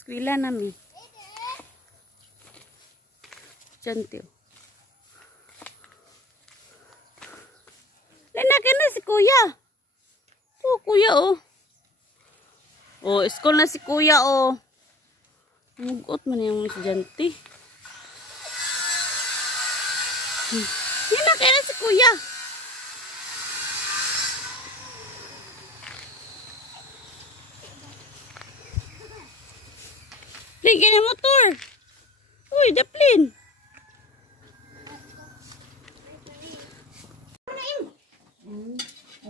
Eskwela namin. Cantik. Linakin na si kuya. Oh, kuya oh. Oh, school na si kuya oh. Mugot man yung estudyante. Linakin na si kuya. Lingin ang motor. Uy, Daplin.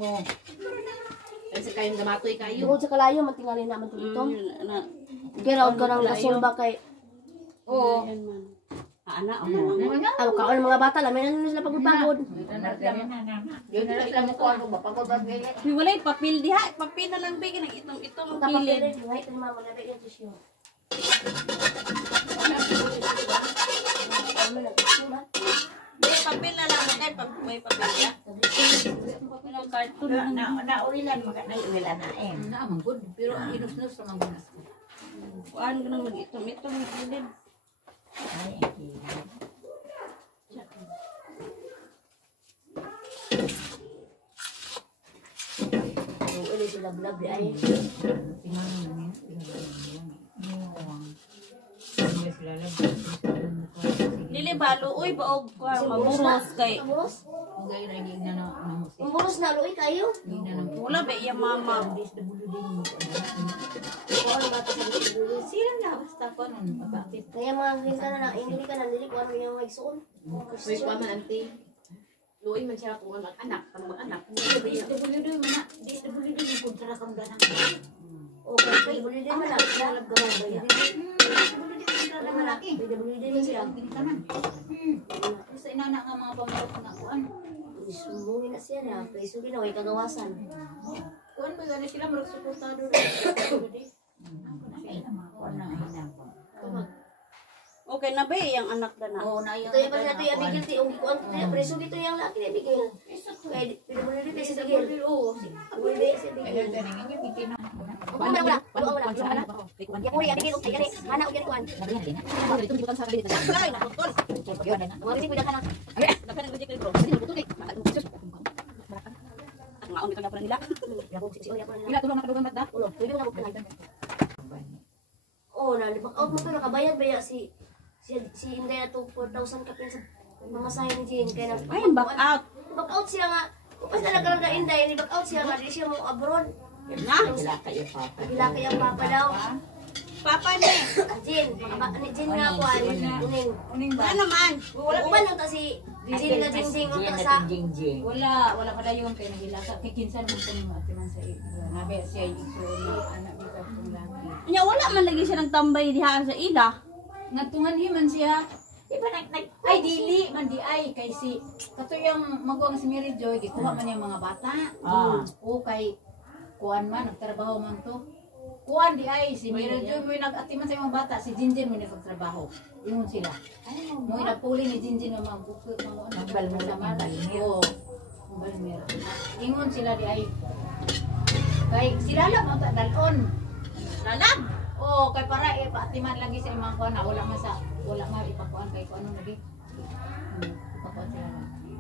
Oh. Kasi kayong gamatoy kayo. Bukod sa kalayo, matingali naman ito. Giraw ka ng kasumba kay... Oo. Anak, Ang kaon mga bata, lamin na sila pagod-pagod. Yun na sila mo ko ano ba? Pagod-pagod. Wala yung papel diha. Papel na lang bigyan ng itong kilid. Ngayon, ito naman, malabay yung tisyo. May papel na lang. May papel ya. May cartoon na. Naurilan maka na iwala na eh. Na good. Pero ang inus-nus sa mga gunas ko. Kuan ka nang mag-itom-itom ng kilid. Ay, Ulit sila blab di ay. Dili balo uy baog kuan maburos kay. Maburos? Ugay ra di na na. Maburos na luoy kayo. Wala ba iya mama. Kuan bata sa dulo. Sila na basta ko nun papakit. Kaya mga ginta na hindi ka na dili kuan mo yung magsuon. Uy, pa man anti. Luoy man siya kung anak, pang anak. DSWD man na. DSWD yung kontra kang ganang. O kay dili din man lalab ka ba ya. Malaki. Dili din sila. Sa inana nga mga pamilya na kuan. Sumbungin na siya na. Kay sugi na way kagawasan. Kuan ba gani sila marag suportado ra. Okay na ba yung anak na na? Oo na Ito yung pala natin yung bigil ti ung kuan preso dito yung laki na bigil. Kay dili din sa bigil. Oo. Dili sa bigil. Wala. Ya puri bigil ug tayari. Ana ug kuan. Ay, naputol. Mari kuya kana. Dapat nag-reject bro. Ngaon dito na pala nila. Ila tulong na kadugang matda. Ulo, pwede na ko Oh, na out mo pero kabayad ba ya si Inday ato 4,000 ka pin sa mamasahe ni Jean kaya nang Ay, back out. Back out siya nga. Pas na nagkaroon na Inday, ni back out siya nga di siya mo abroad. Na. Wala kayo papa. Bila kay ang papa daw. Papa ni. Jean, ni Jean nga ko uning. Ano naman? Uban lang ta si Jean nga Jingjing unta sa Wala pa dayon kay nagilaka kay kinsan mo ko mo atiman sa iyo. Nabe siya iso ni anak dito kung laki. Nya wala man lagi siya nagtambay diha sa ila. Nagtungan himan siya. Di ba ay dili man di ay kay si katuyang maguang si Mary Joy gikuha man yung mga bata. O kay kuan man nagtrabaho man to. Kuan di ay si Mary Joy mo nagatiman sa mga bata si Jinjin mo nagtrabaho. Ingon sila. Mo nagpuli ni Jinjin ng mga bukod mga ano balmer sa Balmer. Oo. Balmer. Ingon sila di ay kay sila lang mo ta dalon. Lalag. Oh, kay para ipatiman lagi sa imong kuan na wala man ipakuan kay kuan lagi. Ipakuan sila.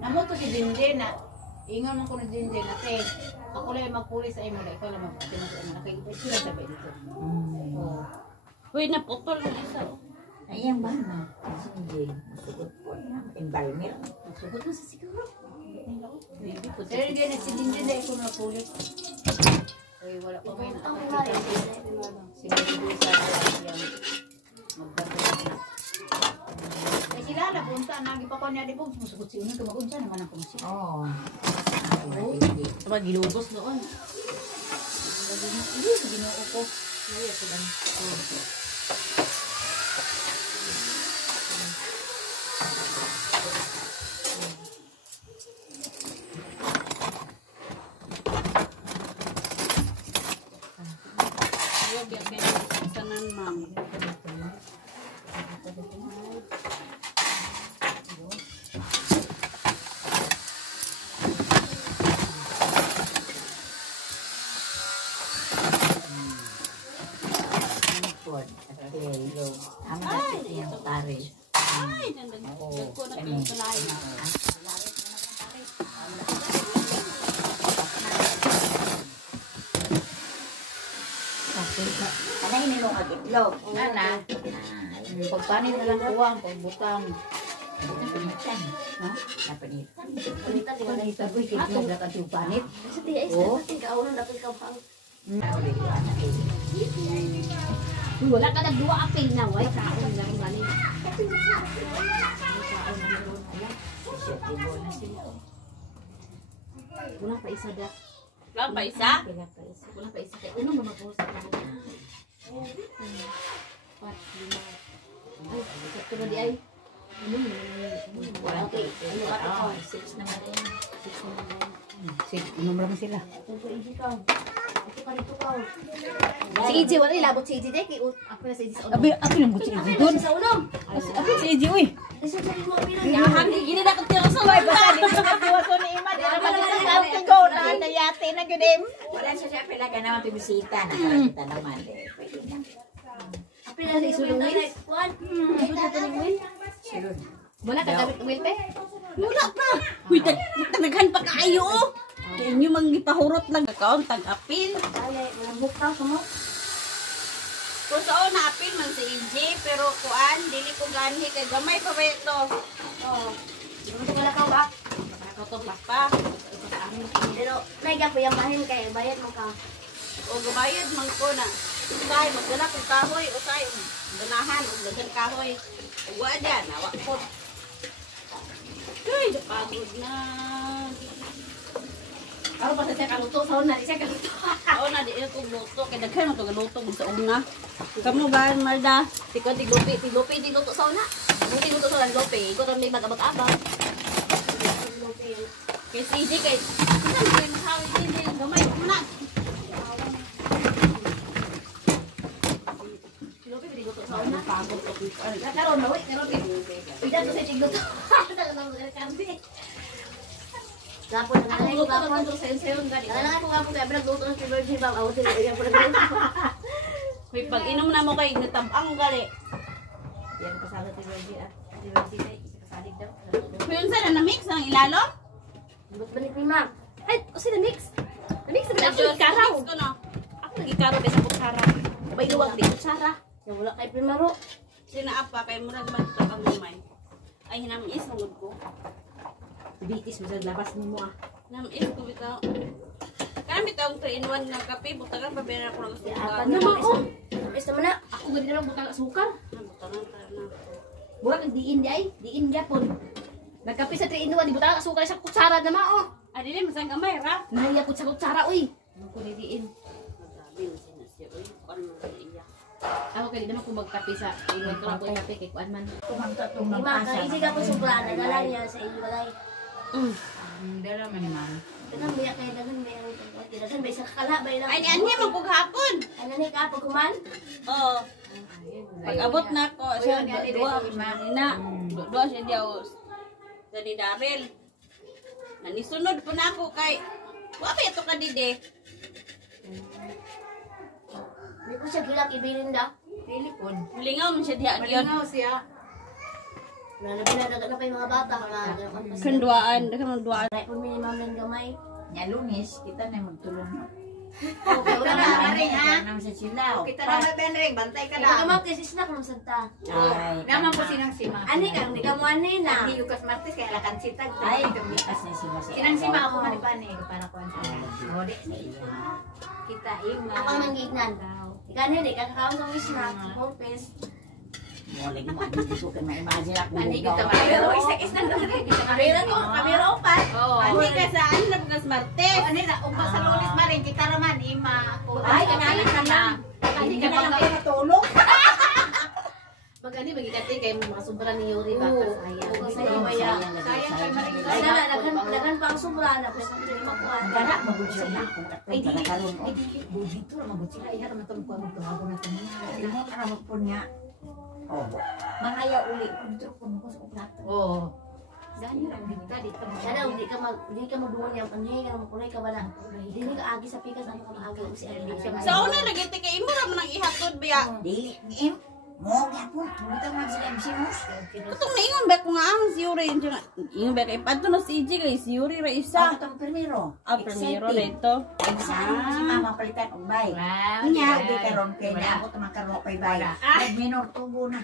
Namo to si Jinjin na ingon man ko ni Jinjin na kay ako lang magpuli sa imo dai ko lang magpatiman sa imo kay sila sabi dito. Oh. Uy, naputol ang isa. Ayang ba na? Jinjin. Masugot po na. Embalmer. Sugot na sa siguro. Pero hindi na si Jinjin dai ko magpuli. Ay wala pa may nakakita. Sila sa yan. Ay sila na punta nagi pa ko niya di po musugot si uno tumagunsa naman ang kumsi. Oo. Magilubos noon. Hindi sa Ginoo ko. Ay sila. Sanan ma'am. Good. Ilog. Ama na ito yung tari. Ay, nagko na kayo kalay. Kanay nilo ang itlog. Nana. Pagpanin na lang kuwang, pagbutang. Napanitan. No? Napanitan. Palitan di ba na Panita ko, ikitlog na kasi yung panit. Sa tiya is Oh. na tiga ulo dapat ka pang. Nauli ko anak eh. Uy, wala ka nagduwa apil na way kaon lang galing. Susceptible na sila. Wala pa isa da. Lang pa isa? Wala pa isa. Wala pa isa kay uno mo magbuhos sa kanila. 4, 5. Ay, katulad di ay. Wala Okay, ano ka ito? 6 naman din. 6 na lang. Sige, inom lang sila. Ito easy ka. Ito ka dito ka. Si EJ wala ilabot si EJ day kay ako na si EJ sa ulo. Abi lang gusto Ako i na siya sa ulo. Abi si Eji, uy. Kasi sa mo pila. Yahan, gini na katiyo sa Ay, basta di ka katiwa ko ni Ima. Di naman sa ko na nayate na gyud. Wala siya siya pila ka naman bisita. Nakakita naman eh. Pwede na. Apil na si sulong win. Kuan. Ito na tanig win. Sulod. Wala ka gamit win pe. Wala pa. Uy, tanaghan pa kaayo. Kaya inyo manggipahurot lang. Kakaon, tag-apil. Dali, walang bukta sa mo. Kung saan na-apil man si EJ, pero kuan, dili ko ganhi kay gamay pa ba ito? Oh. Dito wala ka ba? Nakakatubak pa. Pero naiga po yung bahin kay bayad mo ka. O gabayad man ko na. Usay, magdala kong kahoy. Usay, ganahan, o dagang kahoy. Uwa dyan, awa po. Ay, napagod na. Ako pa sa siya kaluto, sa una, siya kaluto. Oo na, di ko luto. Kaya daghan mo ito galuto mo sa una. Kamu ba, Marda? Tiko, tigluto sa una. Kung tigluto sa una, lope. Iko rin may mag-abag-abag. Kay CJ, kay... Saan mo yung hawi din din? Gamay, muna. Lope, tigluto sa una. Napagod ako. Karon na, wait, karon. Uy, dato sa tigluto. Gapon na Ako nga, luto gapon. na ito sayon-sayon. Kailangan ko gapon kaya nagluto ng si Virgin Bang. Ako sila, iyan po nagluto. Uy, pag inom na mo kay natabang gali. Yan, kasama si Virgin at si Virgin ay kasalig daw. Kung yun saan na-mix ang ilalom? Ba't ba ni Prima? Ay, kasi na-mix. Na-mix na Ako ako ikaraw. ko no. Ako nag-ikaraw kaysa kutsara. Abay luwag di kutsara. Yung wala kay Prima ro. Sinaapa kay murag magtabang gamay. Ay, hinamis mangod ko. Bitis mo sa labas mo ah. Namis ko bitaw. Kaya bitaw 3-in-1 na kape. Butagan pa pera ko ng suka. Ano mo ko? Is naman na. Ako ganito lang butang asukal. Butagan pa na. Murag diin di ay. Diin gyapon. Nagkape sa 3-in-1 di butang asukal sa kutsara na mao. Ah, dili masang gamay ra. Nahiya po sa kutsara uy. Ano ko ni diin. Magabi na sinasya. Uy, kuan mo iya. Ako kaya di naman ko magkape sa 3-in-1 ko lang ko kape kay kuan man. Tumangka itong Ima, magpasa. kaisi ka po sobra na dala niya sa iyo balay. Dala man man. Dagan biya kay dagan biya ang tungkol. Dagan biya sa kakala bay lang. Ay, ni Anya magkughapon. Ano ni ka pag kuman? Oo. Pag abot na ko, siya dua. Na. Dua siya diyaw. Sa ni Daryl. Nanisunod po na ako kay. Wapi ito ka dide. Di ko siya gilang ibilin da. Telepon. Lingaw man siya diya gyud. Malingaw siya. Nalabi na dagat na pa yung mga bata nga. Kanduaan, dakan duaan. Right po minimum ng gamay. Nya Lunes, kita na magtulong. Okay, wala na. Rin ha. Naman sa sila. Kita naman Benring, bantay ka Kaya lang. naman kasi sila kung santa. Ay. Naman po sinang sima. Ani ka, hindi ka mo ani na. Hindi Yukas Martes, kaya lakan sitag. Ay, tumikas na si Masi. Sinang sima ako manipan eh, para ko ang Muli sa iya. kita ima. Ako mangignan. Ikaw na hindi, kakakaon sa wish na. Purpose. Muli mo. Hindi ko ka ma-imagine ako. Ani kita ba? Pero isa-isa na rin. Kamera ko, kamera upat. Oo. Ani ka sa ano na bukas Martes. Ani na, umpa sa Lunes ma rin, kita naman ima. Ay, kanalit na lang. Hindi ka lang kayo natulog. Magani magigati kay mga sobra ni Yuri baka sayang. Oo, sayang baya. Sayang kay Maring Kasi na daghan pa ang sobra na pwes hindi makuha. Gana, magudyo na. Kung Ay, di, karon ay, di, dito na magudyo sila. Iya naman itong kuwan ito. Ako na ito na. Ito mo, para magpun niya. Oh. Mangaya uli. Dito ko mo sa plato. Oo. Gani lang dito, dito. Sana hindi ka magduwan yang panhay ka magkulay ka ba na. Hindi ka agi sa pikas ano ka maaga si Arlie. Sa una nagiti kay imo ra man ang ihatod biya. Dili. Mo gyapon, dito man sila MCMOS. Katong naingon ba ko nga ang si Yuri. Ingon ba kay padto na si EJ kay si Yuri ra isa. Sa tong primero. Primero dito. Saan si mama palitan og bay. Nya di karon kay naabot man karon kay bay. Nag-minor tubo na.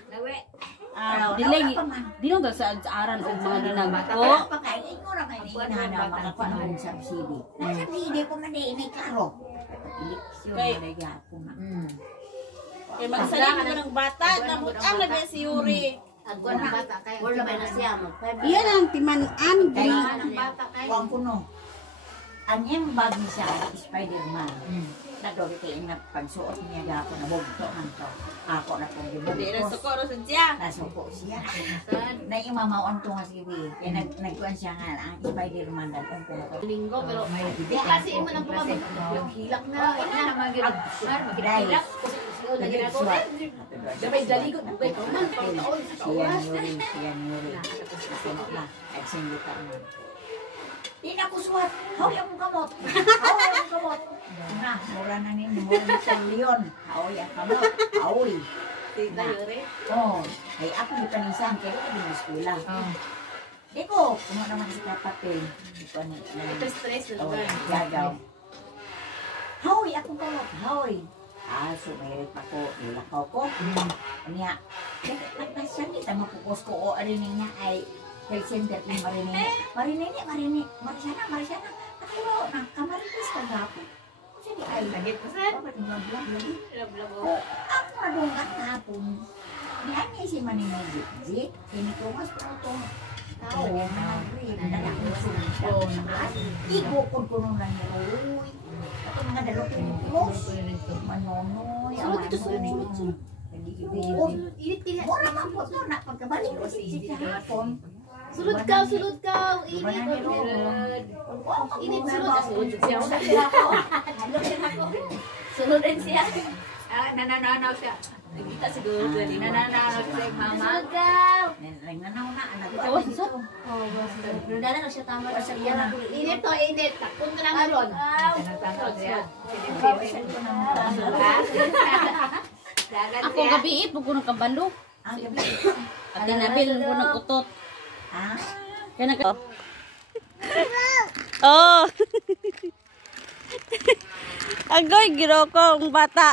Di nung sa aran og mga ginagko. Pa kay ingon ra kay inana makakuha ng subsidy. Na subsidy ko man di ini klaro. Eleksyon na gyapon na. Kay magsalig na ng bata, nabutang na si Yuri. Agwan ng bata kaya. Wala ba na siya mo? Iyan ang timan-an. Kailangan ng bata kaya. Kuang kuno. Anyang bag ni siya Spider-Man. Nadori kay ina pagsuot niya dapo na bugto man to. Ako na pong Di na gibugtos. sukoro sa siya. Nasuko siya. Na imamawan to nga si Wi. Kaya nagkuhan siya nga ang Spider-Man datong ko na to. Linggo pero Hindi kasi mo nang pumabot. Hilak na. Ina magilak. Lagi na ko. Dabay daligo. Dabay ko man. Pagtaon sa kawas. Siya nyuri. Ano na. Agsindi ka naman. Di na ko suwat. Hawi akong kamot. Hawi akong kamot. Na, mura na ninyo. Mura na sa leon. Hawi ang kamot. Hawi. Tita Yuri. Oh, ay ako di panisan. Kaya ko di na eskwela. Di ko. Kumo naman si kapatid. Di ko na. Ito stress na Oh, lugar. gagaw. Hawi akong kamot. Hawi. So may pa ko. Nilakaw ko. Kanya. Nagpasyan kita mapupos ko. O arin niya ay health center ni Marinene. Marisana. Ako na kamaritis ka gapo. Kasi di ay. Sagit mo saan? Bakit nablag lagi? Labo. O, ako nadungat hapon. Niyan niya si Maninegit. Hindi ko mas pratong tao. Nag-read. Nag-read siya. Igukod ko nung lang niya. Uy. Ito mga dalawin yung close. Manonoy. Sulod dito, sulod. Mura man po ito na pagkabalik ko si hapon. Sulod ka. Init. Init Sulod siya. Sulod din siya. Nananaw siya. Nagkita siguro dali. Nananaw siya mama. Sulod ka. Nanganaw na. Dala na siya tama sa iya. Init to, init. Takpon ka na ron. Tanong siya. Ako gabi ipo ko ng kabalo. Ang gabi. At tinabil ko ng utot. Kaya nag... Oh! Agoy, giro ko ang bata.